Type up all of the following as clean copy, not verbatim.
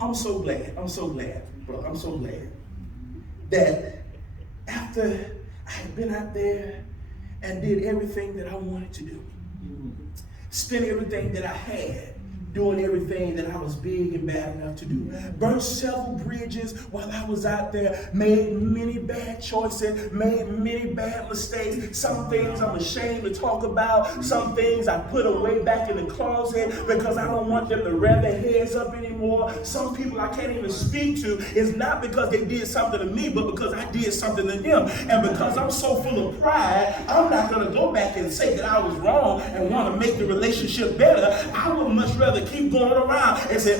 I'm so glad, bro. I'm so glad that after I had been out there and did everything that I wanted to do, spent everything that I had, doing everything that I was big and bad enough to do. Burnt several bridges while I was out there, made many bad choices, made many bad mistakes. Some things I'm ashamed to talk about. Some things I put away back in the closet because I don't want them to rear their heads up anymore. Some people I can't even speak to. It's not because they did something to me, but because I did something to them. And because I'm so full of pride, I'm not going to go back and say that I was wrong and want to make the relationship better. I would much rather keep going around and say,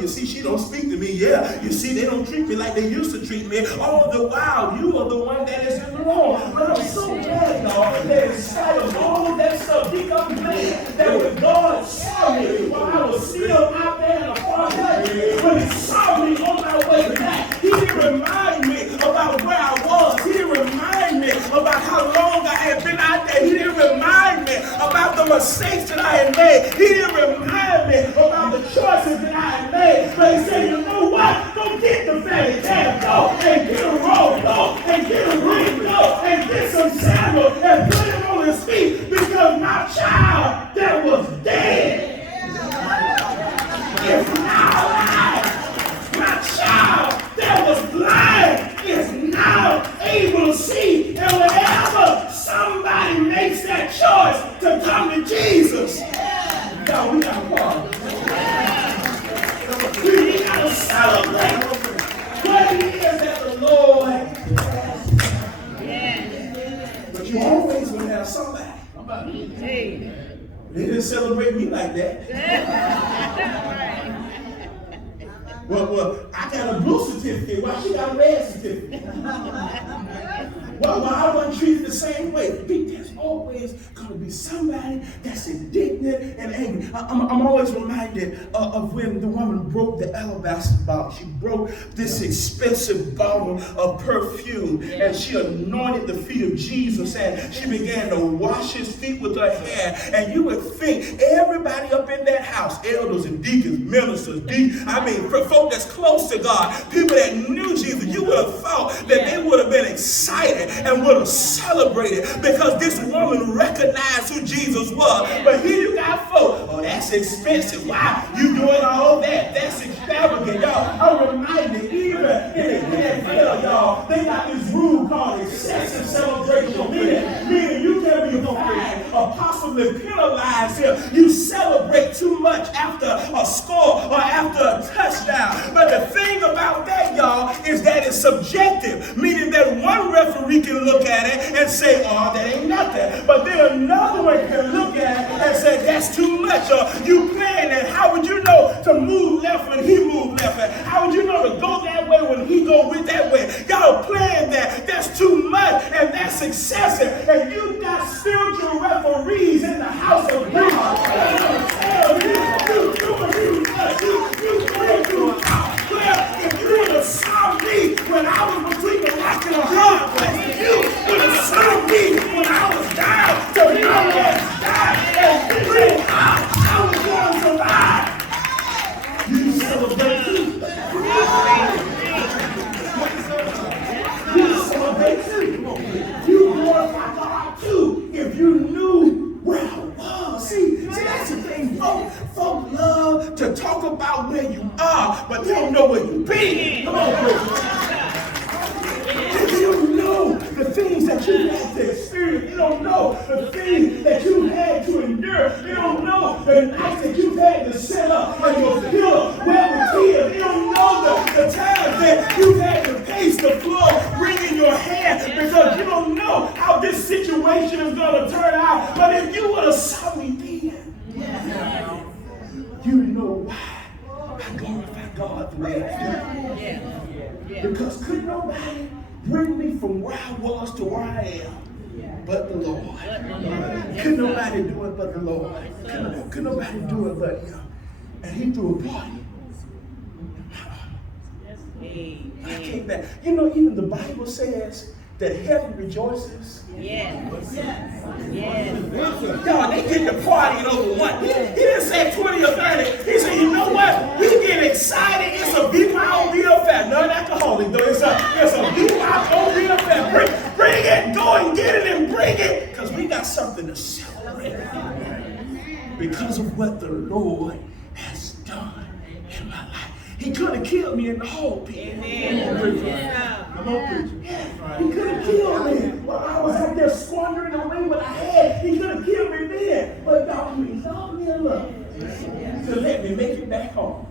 you see, she don't speak to me. Yeah, you see, they don't treat me like they used to treat me. All the while, you are the one that is in the wrong. But I'm so glad, y'all, that in spite of all of that stuff, I'm glad that when God saw me while I was still out there in the farmland, when He saw me on my way back, He didn't remind me about where I was. He didn't remind me about how long I had been out there. He didn't remind me about the mistakes that I had made. He didn't remind me about the choices that I had made. But He said, you know what? Go get the fatty calf. Go and get a robe. Go and get a ring. Go and get some sandals and put him on his feet, because my child that was dead is now alive. My child that was blind is now able to see. And whenever somebody makes that choice to come to Jesus, y'all, we got a party. We got to celebrate what it is that the Lord has. But you always will have somebody. They didn't celebrate me like that. Well, I got a blue certificate. Why she got a red certificate? Well, I wasn't treated the same way. There's always going to be somebody that's indignant and angry. I'm always reminded of when the woman broke the alabaster bottle. She broke this expensive bottle of perfume, and she anointed the feet of Jesus, and she began to wash his feet with her hair. And you would think everybody up in that house, elders and deacons, ministers, folk that's close to God, people that knew Jesus, you would have thought that they would have been excited and would have celebrated because this woman recognized who Jesus was. But here you got folk, that's expensive. Why you doing all that? That's extravagant, y'all. I'm reminded, even in the NFL, y'all, they got this rule called excessive celebration. Meaning you can be fined or possibly penalized if you celebrate too much after a score or after a touchdown. But the thing about that, y'all, is that it's subjective, meaning that one referee can look at it and say, that ain't nothing. But then another one can look at it and say, that's too much. Or you playing that. How would you know to move left when he moved left? And how would you know to go that way when he go with that way? Y'all playing that. That's too much and that's excessive. And you got spiritual referees in the house of God. Tell you doing too much. You playing too much. Well, if you would have saw me when I was between the rock and the hard place, you would have saw me when I was down to my last die and bring I was going to survive. You celebrate too. You celebrate too. You glorify God too if you knew where I was. See, that's the thing. Folk love to talk about where you are, but they don't know where you've been. Come on, you don't know the things that you had to experience. You don't know the things that you had to endure. You don't know the nights that you've had to sit up on your pillow, where the tears. You don't know the times that you've had to pace the floor, wringing your hair, because you don't know how this situation is going to turn out. But if you would have saw me then, you know why I glorify God the way I do. Because could nobody bring me from where I was to where I am but the Lord. Could nobody do it but the Lord. Could nobody do it but Him. And He threw a party. I came back. You know, even the Bible says that heaven rejoices. Yes. Y'all, they get the party over one. He didn't say 20 or 30. He said, you know what? We get excited. It's a celebrating because we got something to celebrate because of what the Lord has done in my life. He could have killed me in the hole pit. Come on, preacher. He could have killed me while I was out there squandering away what I had. He could have killed me then. But God, He loved me enough to let me make it back home.